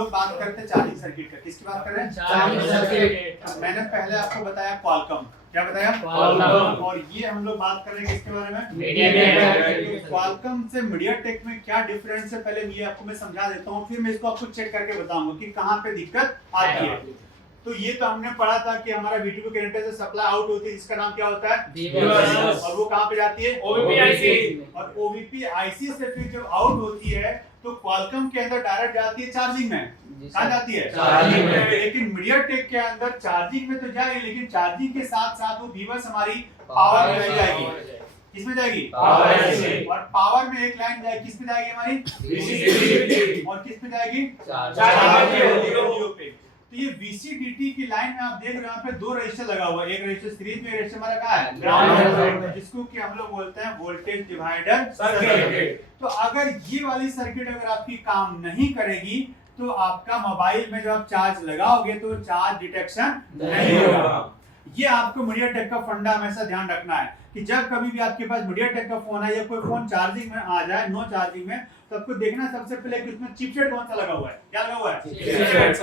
लोग बात करते हैं चार्जिंग सर्किट का। किसकी बात कर रहे हैं? Charging circuit. मैंने पहले आपको बताया क्वालकॉम। क्या बताया? क्वालकॉम। और ये हम लोग बात कर रहे हैं किसके बारे में? मीडियाटेक। क्वालकॉम से मीडियाटेक में क्या डिफरेंस है, पहले ये आपको मैं समझा देता हूँ, फिर मैं इसको आपको चेक करके बताऊंगा कि कहाँ पे दिक्कत आती है। तो ये तो हमने पढ़ा था कि हमारा वीटीपी कनेक्टर से सप्लाई आउट होती है, जिसका नाम क्या होता है? और वो कहाँ पे जाती है? OVP IC. और ओवीपी आईसी से फिर जब आउट होती है तो क्वालकॉम के अंदर डायरेक्ट जाती है चार्जिंग में। कहाँ जाती है? चार्जिंग में। लेकिन मीडियाटेक के अंदर चार्जिंग में तो जाएगी, लेकिन चार्जिंग के साथ साथ वो बीबस हमारी पावर में जाएगी। किसमें जाएगी? पावर। और पावर में एक लाइन जाएगी, किस पे जाएगी हमारी? और किस पे जाएगी? चार्जिंग पे। तो ये VCDT की लाइन में आप देख रहे हो, यहाँ पे दो रजिस्टर लगा हुआ है, एक रजिस्टर सीरीज में, एक रजिस्टर हमारा कहाँ है? ग्राउंड, जिसको कि हम लोग बोलते हैं वोल्टेज डिवाइडर सर्किट। तो अगर ये वाली सर्किट अगर आपकी काम नहीं करेगी तो आपका मोबाइल में जब आप चार्ज लगाओगे तो चार्ज डिटेक्शन नहीं होगा। ये आपको मीडियाटेक का फंडा हमेशा ध्यान रखना है कि जब कभी भी आपके पास मीडियाटेक का फोन है या कोई फोन चार्जिंग में आ जाए, नो चार्जिंग में, तो आपको देखना सबसे पहले कि उसमें चिपसेट कौन सा लगा हुआ है। क्या लगा हुआ है?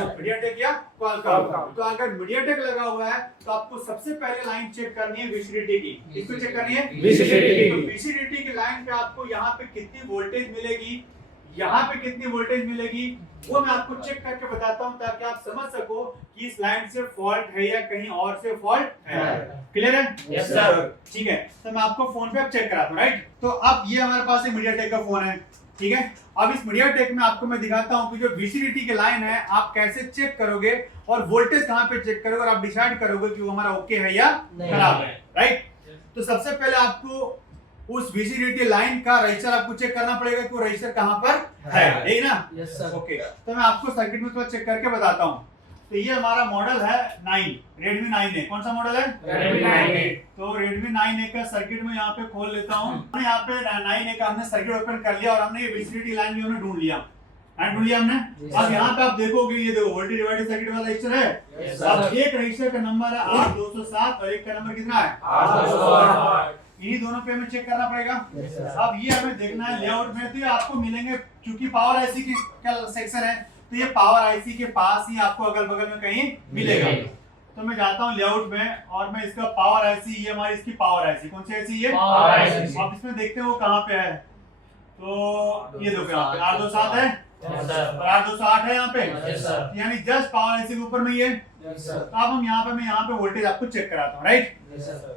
मीडियाटेक या क्वालकॉम। तो अगर मीडियाटेक लगा हुआ है तो आपको सबसे पहले लाइन चेक करनी है VCDT की। किसको चेक करनी है? VCDT। तो VCDT की लाइन पे आपको यहाँ पे कितनी वोल्टेज मिलेगी, यहाँ पे कितनी वोल्टेज मिलेगी, वो मैं आपको चेक करके बताता हूँ ताकि आप समझ सको कि इस लाइन से फॉल्ट है या कहीं और से फॉल्ट है। क्लियर है? Yes sir. ठीक है, तो मैं आपको फोन पे अब चेक कराता हूँ, राइट? तो अब ये हमारे पास एक मीडियाटेक का फोन है, ठीक है। अब इस मीडियाटेक में आपको मैं दिखाता हूँ कि जो VCDT की लाइन है आप कैसे चेक करोगे और वोल्टेज कहाँ पे चेक करोगे और आप डिसाइड करोगे कि वो हमारा ओके है या खराब है, राइट? तो सबसे पहले आपको उस VCDT लाइन का रजिस्टर आपको चेक करना पड़ेगा कि वो रजिस्टर कहाँ पर है, ठीक ना? Yes sir. ओके, तो मैं आपको सर्किट में थोड़ा चेक करके बताता हूँ। तो ये हमारा मॉडल है 9, Redmi 9A। कौन सा मॉडल है? Redmi 9A। तो Redmi 9A का सर्किट में यहाँ पे खोल लेता हूँ। यहाँ पे 9A का हमने सर्किट ओपन कर लिया और हमने ये VCDT लाइन भी हमने ढूंढ लिया। ढूंढ लिया हमने। अब यहाँ पे आप देखोगे, ये देखो वोल्टेज डिवाइडर सर्किट वाला रजिस्टर है। अब एक रजिस्टर का नंबर है 8207 और एक का नंबर कितना है? 8208। इन्हीं दोनों पे हमें चेक करना पड़ेगा। अब ये हमें देखना है लेआउट में, तो ये आपको मिलेंगे, क्योंकि पावर आईसी की क्या सेक्शन है, तो ये पावर आईसी के पास ही आपको अगल बगल में कहीं मिलेगा। तो मैं जाता हूँ लेआउट में और मैं इसका पावर आईसी, ये हमारी इसकी पावर आईसी, कौन सी आईसी? ये पावर आईसी। आप इसमें देखते हो कहाँ पे है, तो ये देखो यहाँ पे 827 है और 828 है यहाँ पे, यानी जस्ट पावर आईसी के ऊपर में ये। अब हम यहाँ पे, मैं यहाँ पे वोल्टेज आपको चेक कराता हूँ, राइट?